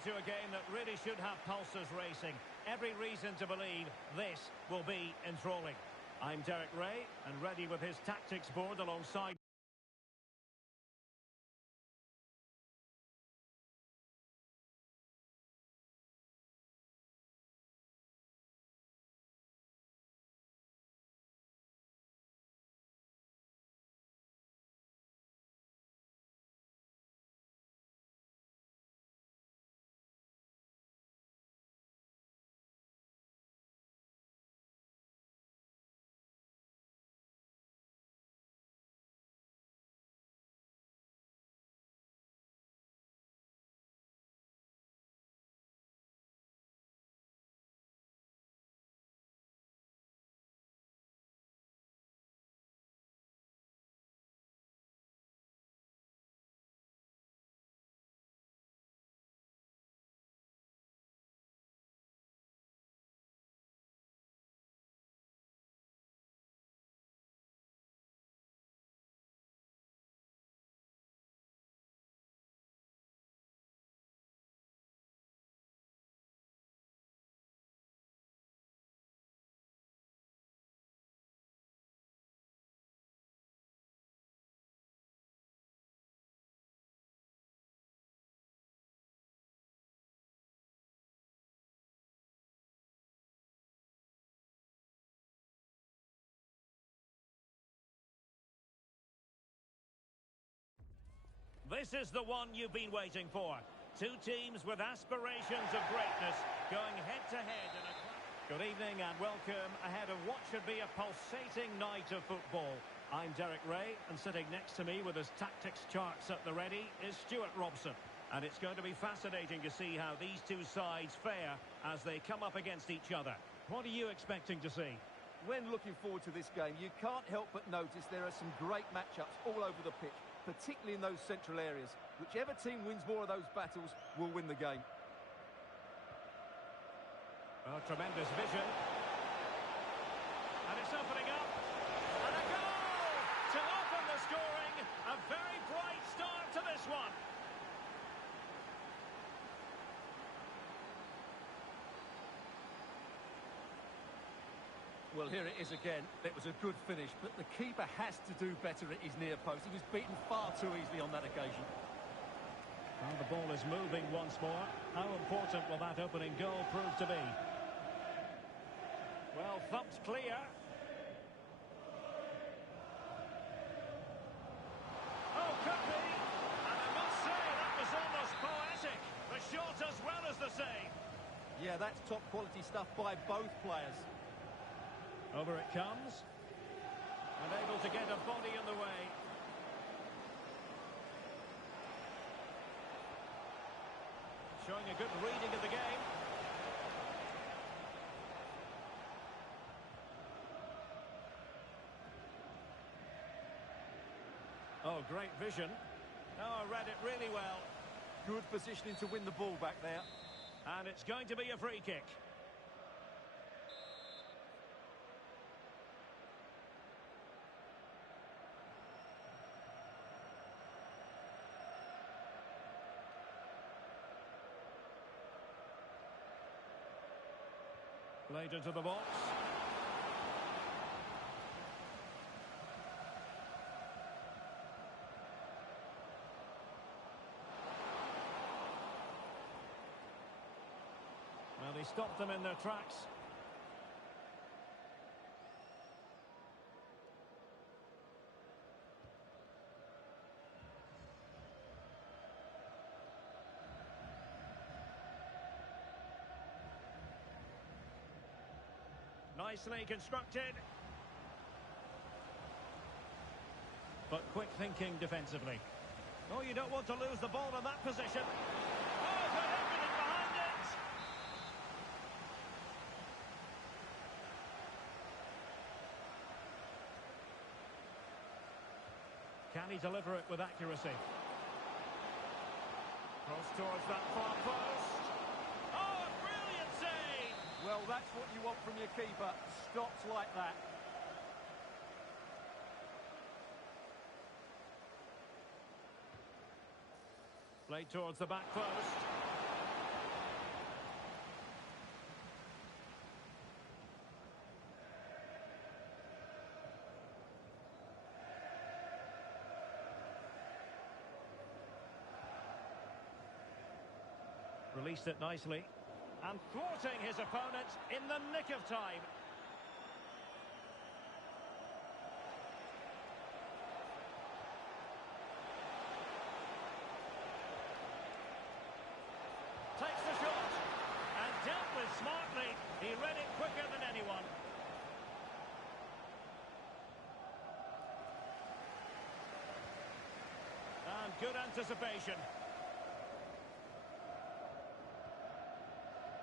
into a game that really should have pulses racing. Every reason to believe this will be enthralling. I'm Derek Ray, and ready with his tactics board alongside... This is the one you've been waiting for. Two teams with aspirations of greatness going head-to-head in a... Good evening and welcome ahead of what should be a pulsating night of football. I'm Derek Ray, and sitting next to me with his tactics charts at the ready is Stuart Robson. And it's going to be fascinating to see how these two sides fare as they come up against each other. What are you expecting to see? When looking forward to this game, you can't help but notice there are some great matchups all over the pitch, particularly in those central areas. Whichever team wins more of those battles will win the game. Oh, tremendous vision. And it's opening up. And a goal to open the scoring. A very bright start to this one. Well, here it is again. It was a good finish, but the keeper has to do better at his near post. He was beaten far too easily on that occasion. Well, the ball is moving once more. How important will that opening goal prove to be? Well, thumped clear. Oh, could be. And I must say, that was almost poetic. The shot as well as the save. Yeah, that's top quality stuff by both players. Over it comes. And able to get a body in the way. Showing a good reading of the game. Oh, great vision. Oh, I read it really well. Good positioning to win the ball back there. And it's going to be a free kick. Played into the box. Well, he stopped them in their tracks. Nicely constructed. But quick thinking defensively. Oh, you don't want to lose the ball in that position. Oh, good opening behind it. Can he deliver it with accuracy? Cross towards that far post. Oh, a brilliant save! Well, that's what you want from your keeper. Stops like that. Played towards the back post. Released it nicely. And thwarting his opponent in the nick of time. Takes the shot. And dealt with smartly. He read it quicker than anyone. And good anticipation.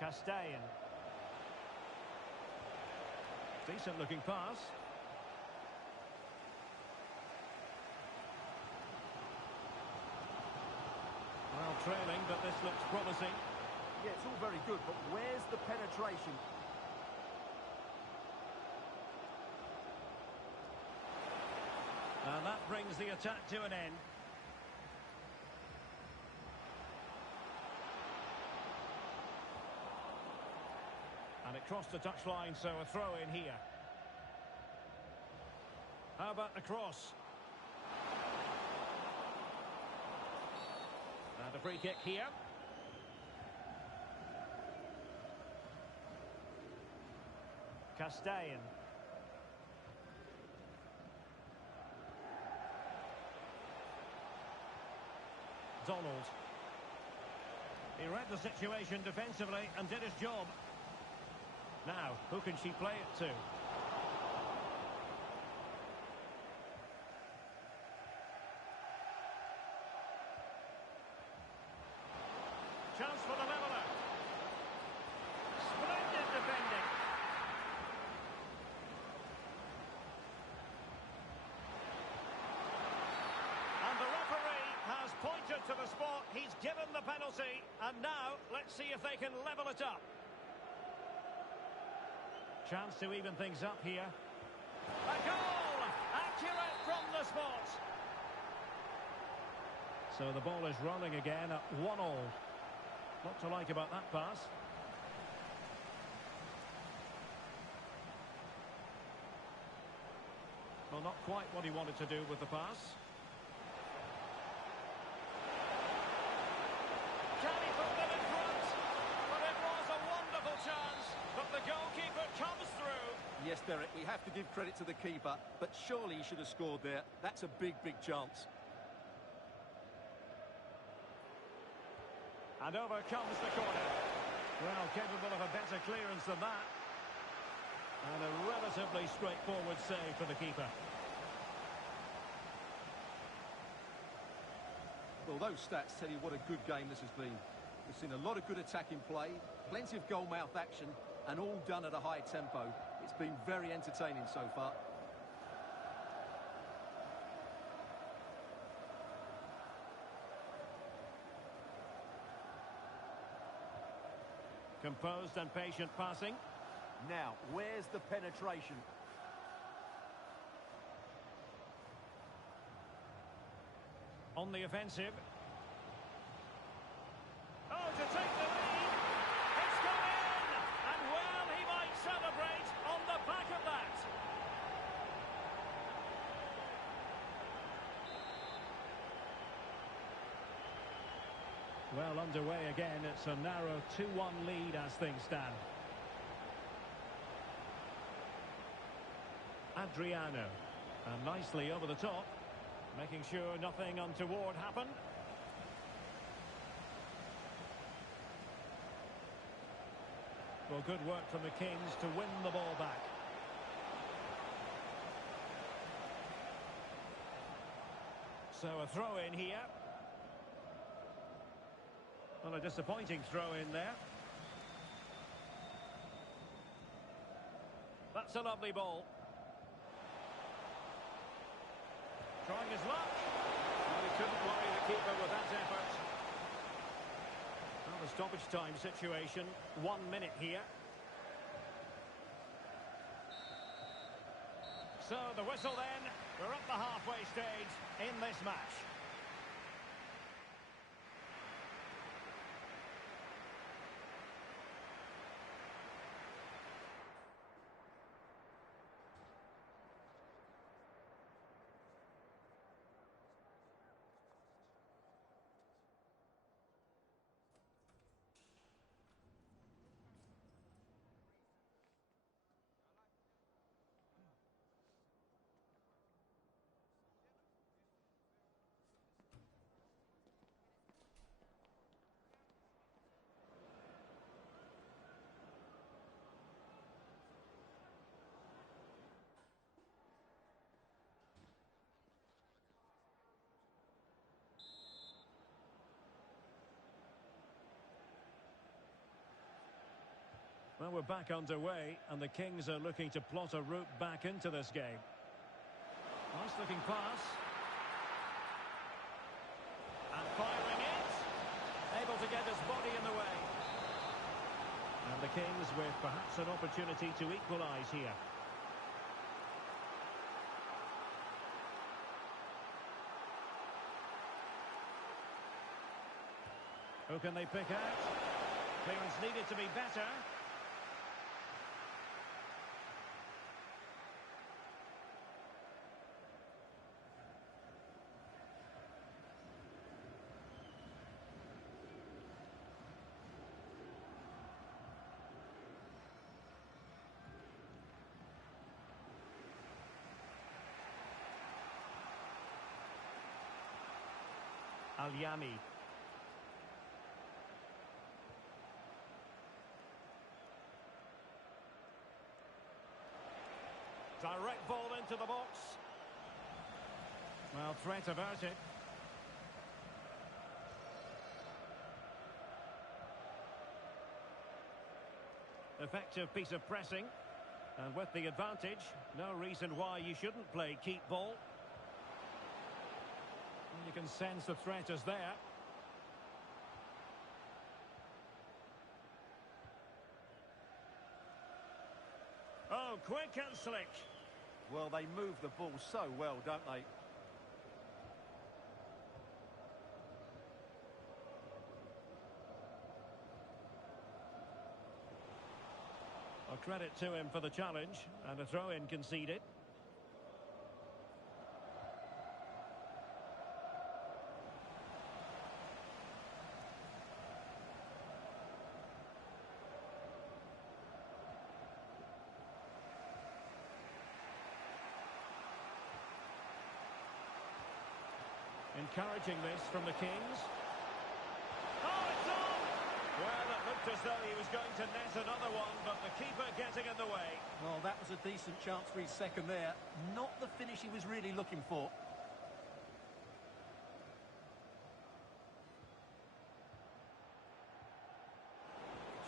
Castellan. Decent looking pass. Well, trailing, but this looks promising. Yeah, it's all very good, but where's the penetration? And that brings the attack to an end. And it crossed the touchline, so a throw in here. How about the cross? And a free kick here. Castellan. Donald. He read the situation defensively and did his job. Now, who can she play it to? Chance for the leveller. Splendid defending. And the referee has pointed to the spot. He's given the penalty. And now, let's see if they can level it up. Chance to even things up here. A goal! Accurate from the spot. So the ball is rolling again at 1-1. What to like about that pass? Well, not quite what he wanted to do with the pass. Can he put them in front? But it was a wonderful chance. But the goalkeeper comes through. Yes, Derek, we have to give credit to the keeper, but surely he should have scored there. That's a big, big chance. And over comes the corner. Well, capable of a better clearance than that. And a relatively straightforward save for the keeper. Well, those stats tell you what a good game this has been. We've seen a lot of good attacking play, plenty of goal-mouth action, and all done at a high tempo. It's been very entertaining so far. Composed and patient passing. Now, where's the penetration? On the offensive. Oh, to take the lead. It's gone in. And well, he might celebrate on the back of that. Well, underway again. It's a narrow 2-1 lead as things stand. Adriano. And nicely over the top. Making sure nothing untoward happened. Well, good work from the Kings to win the ball back. So a throw in here. Well, a disappointing throw in there. That's a lovely ball. Trying his luck. Well, he couldn't worry the keeper with that effort. Well, the stoppage time situation. 1 minute here. So the whistle then. We're at the halfway stage in this match. Well, we're back underway, and the Kings are looking to plot a route back into this game. Nice looking pass. And firing it. Able to get his body in the way. And the Kings with perhaps an opportunity to equalise here. Who can they pick out? Clearance needed to be better. Al-Yami. Direct ball into the box. Well, threat averted. Effective piece of pressing. And with the advantage, no reason why you shouldn't play keep ball. You can sense the threat is there. Oh, quick and slick. Well, they move the ball so well, don't they? A credit to him for the challenge, and a throw-in conceded. Encouraging this from the Kings. Oh, it's on! Well, it looked as though he was going to net another one, but the keeper getting in the way. Well, that was a decent chance for his second there. Not the finish he was really looking for.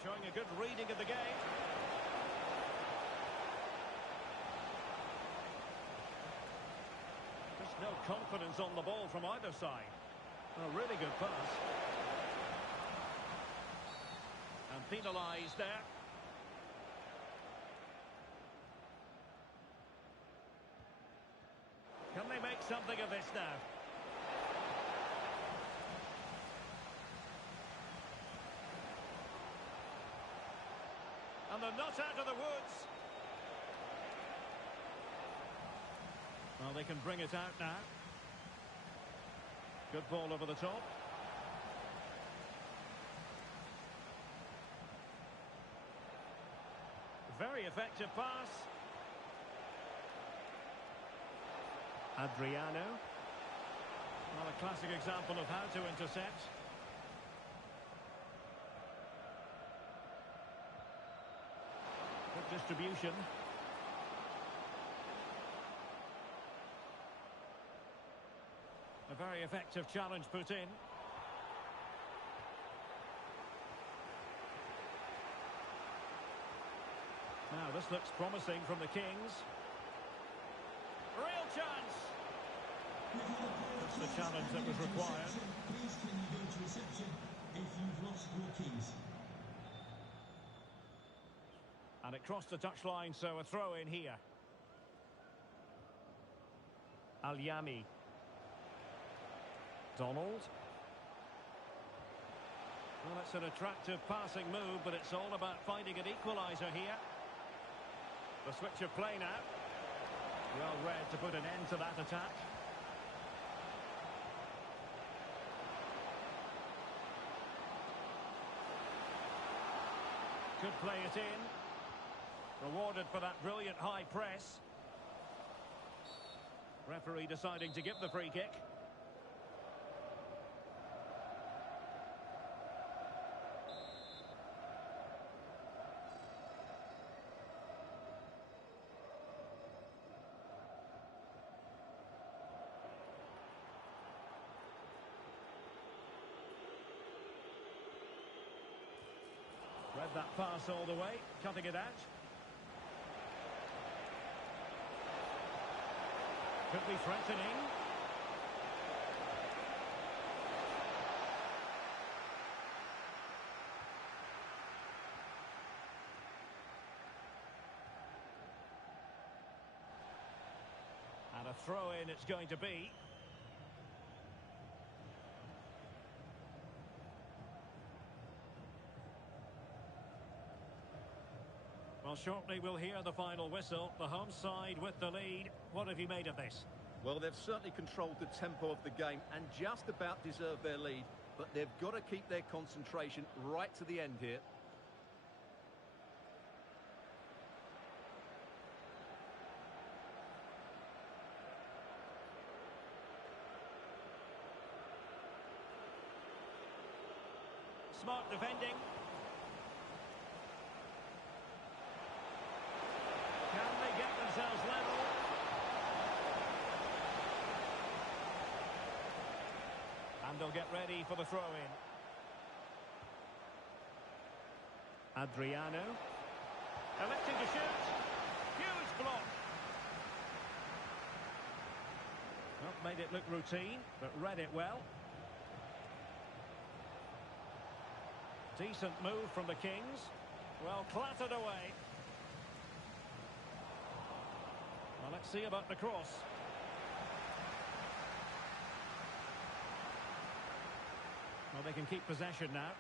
Showing a good reading of the game. Just no confidence on the ball from either side. A really good pass. And penalised there. Can they make something of this now? And they're not out of the woods. Well, they can bring it out now. Good ball over the top. Very effective pass. Adriano. Well, a classic example of how to intercept. Good distribution. A very effective challenge put in. Now, this looks promising from the Kings. Real chance! That's the challenge that was required. Please can you go to reception if you've lost your keys? And it crossed the touchline, so a throw in here. Al-Yami. Donald. Well, it's an attractive passing move, but it's all about finding an equaliser here. The switch of play now. Well read to put an end to that attack. Could play it in. Rewarded for that brilliant high press. Referee deciding to give the free kick. read that pass all the way, cutting it out. Could be threatening. And a throw-in it's going to be. Well, shortly we'll hear the final whistle. The home side with the lead. What have you made of this? Well, they've certainly controlled the tempo of the game and just about deserved their lead. But they've got to keep their concentration right to the end here. Smart defending. Can they get themselves level? And they'll get ready for the throw-in. Adriano. Electing to shoot. Huge block. Well, made it look routine, but read it well. Decent move from the Kings. Well, clattered away. Well, let's see about the cross. Well, they can keep possession now.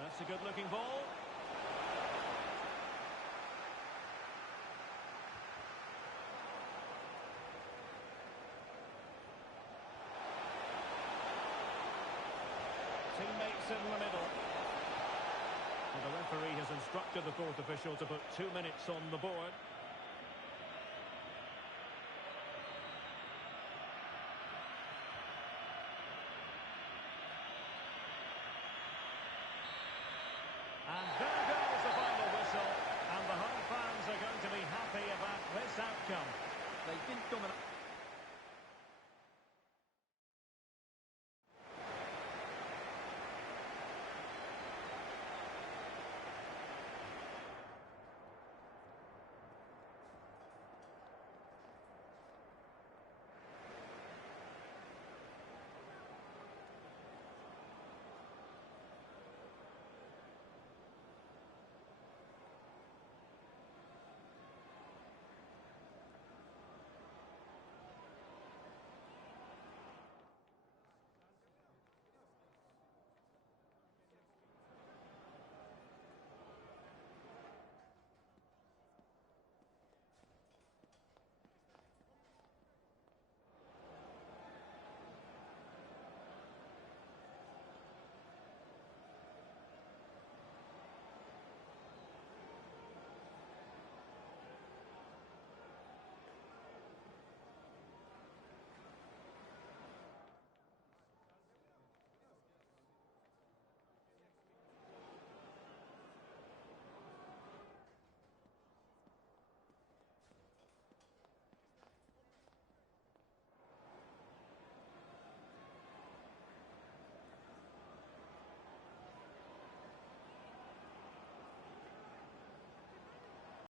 That's a good-looking ball. Teammates in the middle. Well, the referee has instructed the fourth official to put 2 minutes on the board.